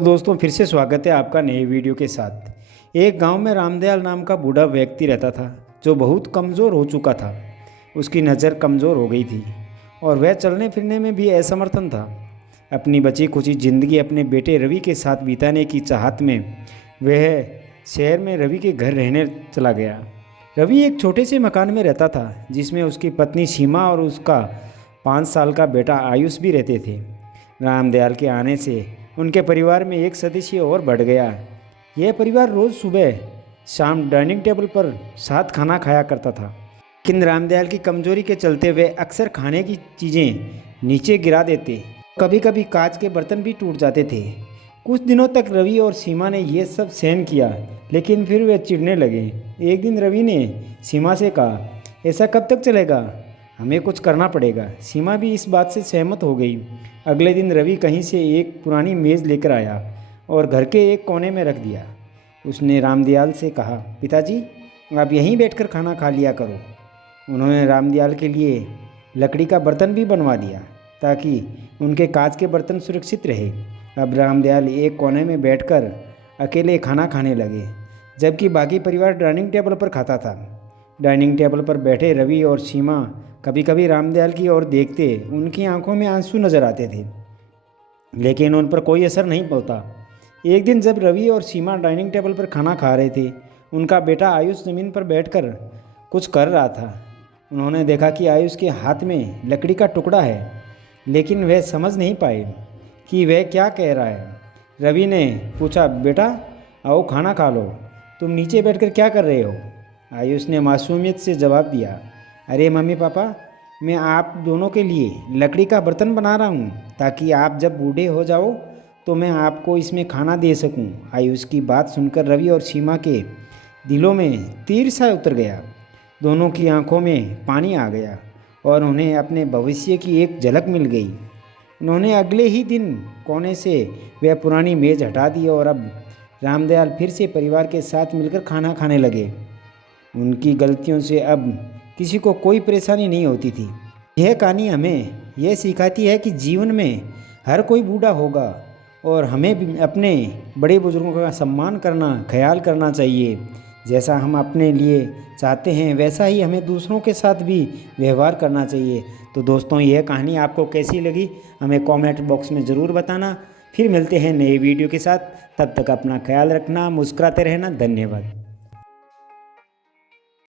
दोस्तों फिर से स्वागत है आपका नए वीडियो के साथ। एक गांव में रामदयाल नाम का बूढ़ा व्यक्ति रहता था जो बहुत कमज़ोर हो चुका था। उसकी नज़र कमज़ोर हो गई थी और वह चलने फिरने में भी असमर्थन था। अपनी बची खुची ज़िंदगी अपने बेटे रवि के साथ बिताने की चाहत में वह शहर में रवि के घर रहने चला गया। रवि एक छोटे से मकान में रहता था जिसमें उसकी पत्नी सीमा और उसका 5 साल का बेटा आयुष भी रहते थे। रामदयाल के आने से उनके परिवार में एक सदस्य और बढ़ गया। यह परिवार रोज़ सुबह शाम डाइनिंग टेबल पर साथ खाना खाया करता था। लेकिन रामदयाल की कमजोरी के चलते वे अक्सर खाने की चीज़ें नीचे गिरा देते। कभी कभी कांच के बर्तन भी टूट जाते थे। कुछ दिनों तक रवि और सीमा ने यह सब सहन किया, लेकिन फिर वे चिढ़ने लगे। एक दिन रवि ने सीमा से कहा, ऐसा कब तक चलेगा, हमें कुछ करना पड़ेगा। सीमा भी इस बात से सहमत हो गई। अगले दिन रवि कहीं से एक पुरानी मेज़ लेकर आया और घर के एक कोने में रख दिया। उसने रामदयाल से कहा, पिताजी आप यहीं बैठकर खाना खा लिया करो। उन्होंने रामदयाल के लिए लकड़ी का बर्तन भी बनवा दिया ताकि उनके कांच के बर्तन सुरक्षित रहे। अब रामदयाल एक कोने में बैठकर अकेले खाना खाने लगे, जबकि बाकी परिवार डाइनिंग टेबल पर खाता था। डाइनिंग टेबल पर बैठे रवि और सीमा कभी कभी रामदयाल की ओर देखते। उनकी आंखों में आंसू नजर आते थे, लेकिन उन पर कोई असर नहीं पड़ता। एक दिन जब रवि और सीमा डाइनिंग टेबल पर खाना खा रहे थे, उनका बेटा आयुष ज़मीन पर बैठकर कुछ कर रहा था। उन्होंने देखा कि आयुष के हाथ में लकड़ी का टुकड़ा है, लेकिन वह समझ नहीं पाए कि वह क्या कह रहा है। रवि ने पूछा, बेटा आओ खाना खा लो, तुम नीचे बैठकर क्या कर रहे हो। आयुष ने मासूमियत से जवाब दिया, अरे मम्मी पापा, मैं आप दोनों के लिए लकड़ी का बर्तन बना रहा हूँ ताकि आप जब बूढ़े हो जाओ तो मैं आपको इसमें खाना दे सकूँ। आयुष की बात सुनकर रवि और सीमा के दिलों में तीर सा उतर गया। दोनों की आंखों में पानी आ गया और उन्हें अपने भविष्य की एक झलक मिल गई। उन्होंने अगले ही दिन कोने से वह पुरानी मेज़ हटा दी और अब रामदयाल फिर से परिवार के साथ मिलकर खाना खाने लगे। उनकी गलतियों से अब किसी को कोई परेशानी नहीं होती थी। यह कहानी हमें यह सिखाती है कि जीवन में हर कोई बूढ़ा होगा और हमें भी अपने बड़े बुजुर्गों का सम्मान करना, ख्याल करना चाहिए। जैसा हम अपने लिए चाहते हैं वैसा ही हमें दूसरों के साथ भी व्यवहार करना चाहिए। तो दोस्तों, यह कहानी आपको कैसी लगी हमें कमेंट बॉक्स में ज़रूर बताना। फिर मिलते हैं नए वीडियो के साथ, तब तक अपना ख्याल रखना, मुस्कुराते रहना। धन्यवाद।